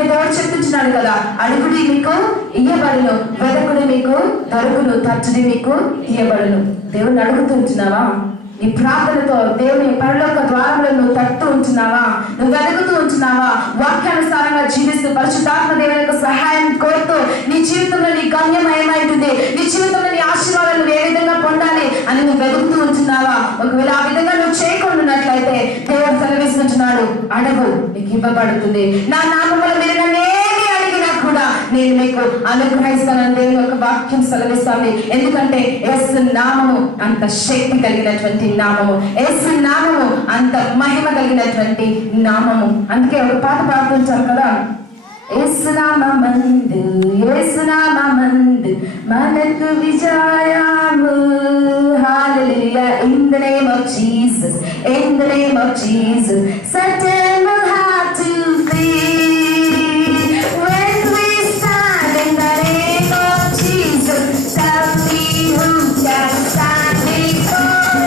అందుకే దేవుడు చెప్తున్నాడు కదా, అడుగుడి మీకు ఇయ్యబడును, వెదకుడి మీకు దొరుకును, తట్టుడి మీకు ఇయ్యబడును. దేవుడిని అడుగుతుంటున్నావా? నీ ప్రార్థనతో దేవుని పరలోక ద్వారంలో నువ్వు తట్టు ఉంటున్నావా? నువ్వు వెతుకుతూ ఉంటున్నావా? వాక్యానుసారంగా జీవిస్తూ పరిశుద్ధాత్మ దేవుని యొక్క సహాయం కోరుతూ నీ జీవితంలో నీ గమ్యం ఏమైతుంది, నీ జీవితంలో నీ ఆశీర్వాదాలు నువ్వు ఏ విధంగా పొందాలి అని నువ్వు వెతుకుతూ ఉంటున్నావా? ఒకవేళ ఆ విధంగా నువ్వు చేయకుండానట్లయితే దేవుడు సెలవిస్తున్నాడు, అడుగు నీకు ఇవ్వబడుతుంది, నా నామములో మీరు నన్ను ఏమి అడిగినా కూడా నేను మీకు అనుగ్రహిస్తానని దేవుని యొక్క వాక్యం సెలవిస్తాను. ఎందుకంటే యేసు నామము అంత శక్తి కలిగినటువంటి నామము, యేసు నామము అంత మహిమ కలిగినటువంటి నామము. అందుకే ఒక పాట పాడుతుంటాం కదా, యేసునామమందు యేసునామమందు మనకు విజయము, హల్లెలూయా. In the name of Jesus, in the name of Jesus, Satan will have to flee. When we stand in the name of Jesus, tell me who can stand before.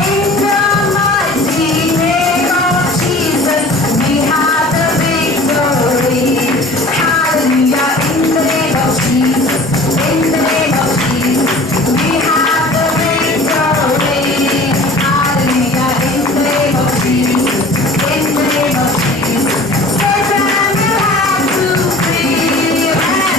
In the mighty name of Jesus, we have the victory. Hallelujah. In the name of Jesus, in the name of Jesus, we have the victory. Hallelujah. In the name of Jesus, in the name of Jesus, Satan will have to flee.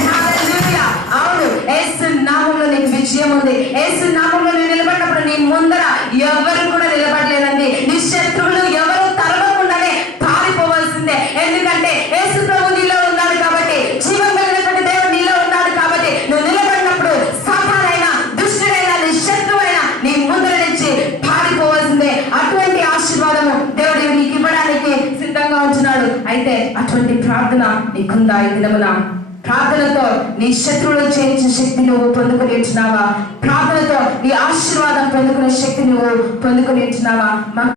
Hallelujah. అవును, యేసు నామములో నీకు విజయం ఉంది. యేసు నామములో నువ్వు నిలబడినప్పుడు నీ ముందర ఎవరు కూడా నిలబడలేదండి. నీ శత్రువులు ఎవరు తరవకుండానే పారిపోవాల్సిందే. ఎందుకంటే యేసు ప్రభు నీలో ఉన్నాడు కాబట్టి, జీవం కలిగినటువంటి దేవుడు నీలో ఉన్నాడు కాబట్టి, నువ్వు నిలబడినప్పుడు సాతానైనా దుష్టుడైనా నీ శత్రువైనా నీ ముందర నుంచి పారిపోవాల్సిందే. అటువంటి ఆశీర్వాదము దేవుడు నీకు ఇవ్వడానికి సిద్ధంగా ఉంటున్నాడు. అయితే అటువంటి ప్రార్థన నీకుందా ఈ దినమున? ప్రార్థనతో నీ శత్రువులు చేయించిన శక్తి నువ్వు పొందుకొని ఉంటున్నావా? ప్రార్థనతో నీ ఆశీర్వాదం పొందుకునే శక్తి నువ్వు పొందుకొని ఉంటున్నావా?